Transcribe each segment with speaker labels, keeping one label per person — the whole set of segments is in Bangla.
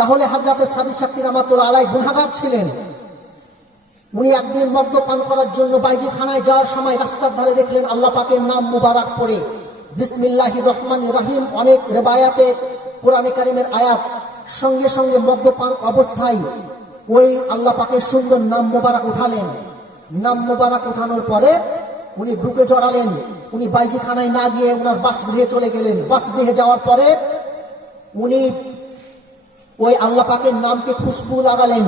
Speaker 1: তাহলে হাজরাতে সাবি শক্তি রহমাতুল আলাই গুনাগার ছিলেন। উনি একদিন মদ্যপান করার জন্য বাইজিখানায় যাওয়ার সময় রাস্তার ধারে দেখলেন আল্লাহ পাকের নাম মুবারক পড়ে। বিসমিল্লাহ রহমান রহিম অনেক রেবায়াতে কোরআনে কারিমের আয়াত সঙ্গে সঙ্গে মদ্যপান অবস্থায় ওই আল্লাহ পাকের সুন্দর নাম মোবারক উঠালেন। নাম মোবারক উঠানোর পরে উনি বুকে জড়ালেন। উনি বাইজিখানায় না গিয়ে ওনার বাসগৃহে চলে গেলেন। বাসগৃহে যাওয়ার পরে উনি ওই আল্লাহ পাকের নামকে খুশবু লাগালেন,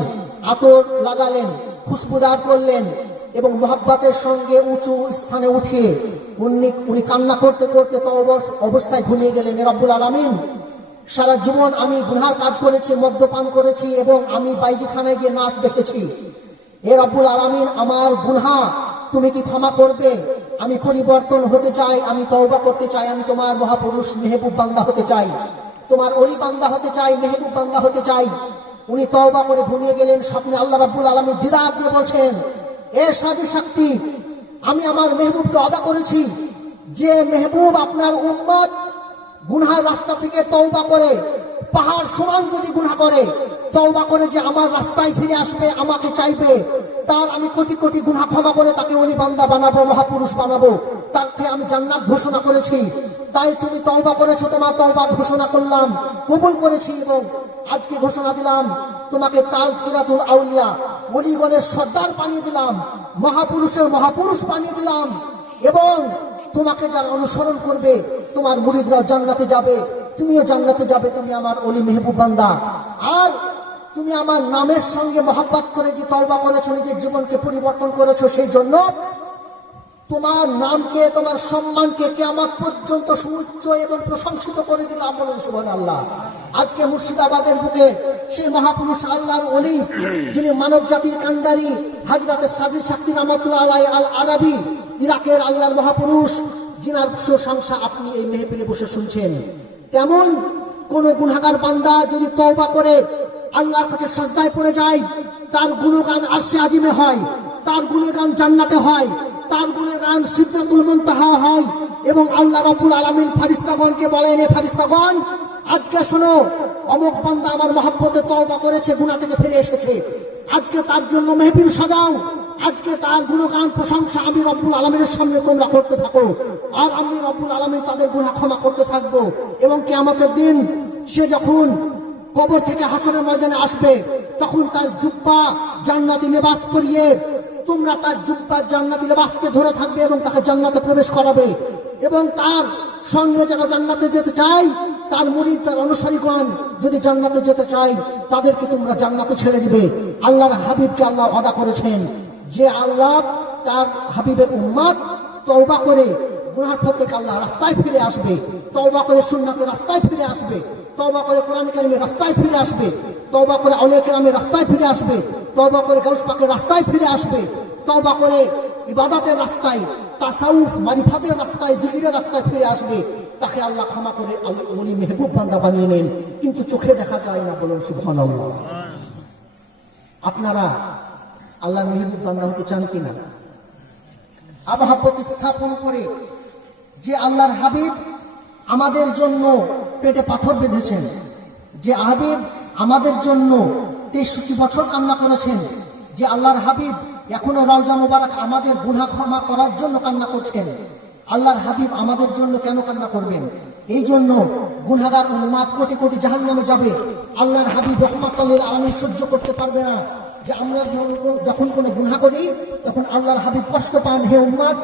Speaker 1: আতর লাগালেন, খুশবুদার করলেন এবং মোহাব্বাতের সঙ্গে উঁচু স্থানে উঠিয়ে উনি উনি কান্না করতে করতে তো অবস্থায় ঘুমিয়ে গেলেন। রব্বুল আলমিন, সারা জীবন আমি গুনহার কাজ করেছি, মদ্যপান করেছি এবং আমি বাইজিখানায় গিয়ে নাচ দেখেছি। এ রব্বুল আলমিন, আমার গুনহা তুমি কি ক্ষমা করবে? আমি পরিবর্তন হতে চাই, আমি তওবা করতে চাই, আমি তোমার মহাপুরুষ, মেহবুব বান্দা হতে চাই। তোমার অলি বান্দা হতে চাই, মেহবুব বান্দা হতে চাই। উনি তওবা করে ঘুমিয়ে গেলেন, স্বপ্নে আল্লাহ রাব্বুল আলমী দিদার দিয়ে বলছেন, এ সাধু শক্তি, আমি আমার মেহবুবকে অদা করেছি। যে মেহবুব আপনার উম্মত গুনহার রাস্তা থেকে তওবা করে, পাহাড় সমান যদি গুনাহ করে, তওবা করে যে আমার রাস্তায় ফিরে আসবে, আমাকে চাইবে তার আমি কোটি কোটি গুনাহ ক্ষমা করে তাকে অলি বান্দা বানাবো, মহাপুরুষ বানাবো। তাকে আমি জান্নাত ঘোষণা করেছি। তাই তুমি তওবা করেছ, তোমার তওবা ঘোষণা করলাম, কবুল করেছি এবং আজকে ঘোষণা দিলাম, তোমাকে তাজকিরাতুল আউলিয়া, অলিগণের সর্দার বানিয়ে দিলাম, মহাপুরুষের মহাপুরুষ বানিয়ে দিলাম এবং তোমাকে যারা অনুসরণ করবে, তোমার মুরিদরা জান্নাতে যাবে, তুমিও জান্নাতে যাবে, তুমি আমার অলি মেহবুব বান্দা। আর তুমি আমার নামের সঙ্গে মহাব্বাত করে যে তওবা করেছ, নিজের জীবনকে পরিবর্তন করেছ, সেই জন্য তোমার নামকে, তোমার সম্মানকে কেয়ামত পর্যন্ত সুউচ্চ এবং প্রশংসিত করে দিলাম বলুন সুবহান আল্লাহ আজকে মুর্শিদাবাদের বুকে সেই মহাপুরুষ আল্লাহর অলি যিনি মানব জাতির কান্ডারি হাজরাতে সাবি শক্তি রহমতুল্লাহ আলাই আল আরবি ইরাকের আল্লাহর মহাপুরুষ, যিনার প্রশংসা আপনি এই মেহফিলে বসে শুনছেন। তেমন কোন গুনাগার বান্দা যদি তওবা করে আল্লাহর কাছে সাজদায় পড়ে যায়, তার গুণগান আরশে আজিমে হয়, তার গুণগান জান্নাতে হয়, তার গুণগান সিদ্ধাতুল মুনতাহা হয় এবং আল্লাহ রাব্বুল আলামিন ফারিস্তাগণকে বলেন, এ ফারিস্তাগণ আজকে শোনো, অমুক বান্দা আমার মহাব্বতে তওবা করেছে, গুনাহ থেকে ফিরে এসেছে। আজকে তার জন্য মেহফিল সাজাও, আজকে তার গুণগান প্রশংসা আমি রব্বুল আলমিনের সামনে তোমরা করতে থাকো। আর আমি রব্বুল আলমিন তাদের গুণা ক্ষমা করতে থাকব এবং কি আমাদের দিন সে যখন কবর থেকে হাসনের ময়দানে আসবে, তখন তার জুব্বা জান্নাতি লেবাস পরিয়ে তোমরা তার জুব্বা জান্নাতি লেবাসকে ধরে থাকবে এবং তাকে জান্নাতে প্রবেশ করাবে। এবং তার সঙ্গে যারা জান্নাতে যেতে চাই তার মুরিদ, তার অনুসারীগণ যদি জান্নাতে যেতে চাই তাদেরকে তোমরা জান্নাতে ছেড়ে দিবে। আল্লাহর হাবিবকে আল্লাহ আদা করেছেন যে আল্লাহ তার হাবিবের উম্মাদ তওবা করে গুনার প্রত্যেক আল্লাহ রাস্তায় ফিরে আসবে, তওবা করে সুন্নাতের রাস্তায় ফিরে আসবে। তওবা করে কোরআন কারিমের রাস্তায় ফিরে আসবে। তওবা করে আউলিয়া কেরামের রাস্তায় ফিরে আসবে। তওবা করে গাউস পাকের রাস্তায় ফিরে আসবে। তওবা করে ইবাদতের রাস্তায়, তাসাউফ, মারিফাতের রাস্তায়, জিকিরের রাস্তায় ফিরে আসবে। তাকে আল্লাহ ক্ষমা করে আল্লাহ উনি মেহবুব বান্দা বানিয়ে নেন। কিন্তু চোখে দেখা যায় না বলুন সুবহানাল্লাহ। আপনারা আল্লাহ মেহবুব বান্দা হতে চান কিনা? আবহাওয়া স্থাপন করে যে আল্লাহর হাবিব আমাদের জন্য পেটে পাথর বেঁধেছেন। যে হাবিব আমাদের জন্য তেষট্টি বছর কান্না করেছেন, যে আল্লাহর হাবিব এখনও রওজা মোবারক আমাদের গুনা ক্ষমা করার জন্য কান্না করছেন, আল্লাহর হাবিব আমাদের জন্য কেন কান্না করবেন? এই জন্য গুনাগার উন্মাদ কোটি কোটি জাহান নামে যাবে। আল্লাহর হাবিব রহমাত আলমী সহ্য করতে পারবে না। যে আমরা যখন- কোনো গুনা করি, তখন আল্লাহর হাবিব কষ্ট পান। হে উম্মাদ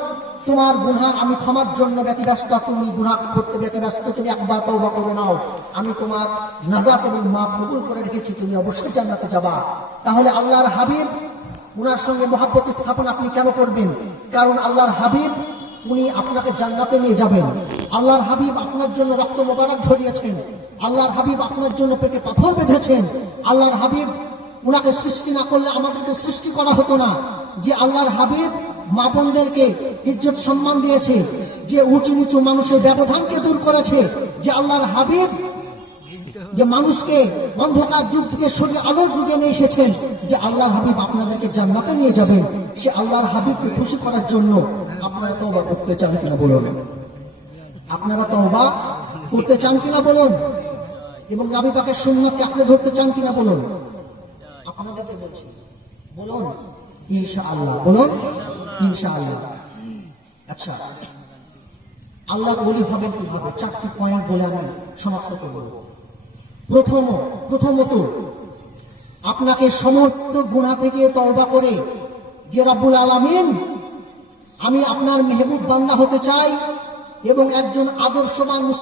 Speaker 1: তোমার গুনহা আমি ক্ষমার জন্য ব্যতিব্যস্ত, তুমি গুনহা করতে ব্যতিব্যস্ত, তুমি একবার তওবা করে নাও। আমি তোমার নাজাত এবং মা কবুল করে রেখেছি, তুমি অবশ্যই জান্নাতে যাবা। তাহলে আল্লাহর হাবিব, উনার সঙ্গে মহাব্বত স্থাপন আপনি কেন করবেন? কারণ আল্লাহর হাবিব, উনি আপনাকে জান্নাতে নিয়ে যাবেন। আল্লাহর হাবিব আপনার জন্য রক্ত মোবারক ঝরিয়েছেন আল্লাহর হাবিব আপনার জন্য পেটে পাথর বেঁধেছেন। আল্লাহর হাবিব, উনাকে সৃষ্টি না করলে আমাদেরকে সৃষ্টি করা হতো না। যে আল্লাহর হাবিব মা বোনদেরকে ইজ্জত সম্মান দিয়েছে যে উঁচু নিচু মানুষের ব্যবধানকে দূর করেছে, যে আল্লাহর হাবিব, যে মানুষকে অন্ধকার যুগ থেকে সরিয়ে আলোর যুগে নিয়ে এসেছেন, যে আল্লাহর হাবিব আপনাদেরকে জান্নাতে নিয়ে যাবেন সে আল্লাহর হাবিবকে খুশি করার জন্য আপনারা তওবা করতে চান কিনা বলুন? আপনারা তওবা করতে চান কিনা বলুন? এবং নাবি পাকের সুন্নাতকে আপনি ধরতে চান কিনা বলুন? আপনাদেরকে বলছি, বলুন ইনশা আল্লাহ বলুন। আচ্ছা আল্লাহ বলি হবেন কীভাবে? চারটি পয়েন্ট বলে আমি সমাপ্ত করব। প্রথম, প্রথমত, আপনাকে সমস্ত গুণা থেকে তওবা করে, যে রাব্বুল আলামিন, আমি আপনার মেহবুব বান্দা হতে চাই এবং একজন আদর্শবান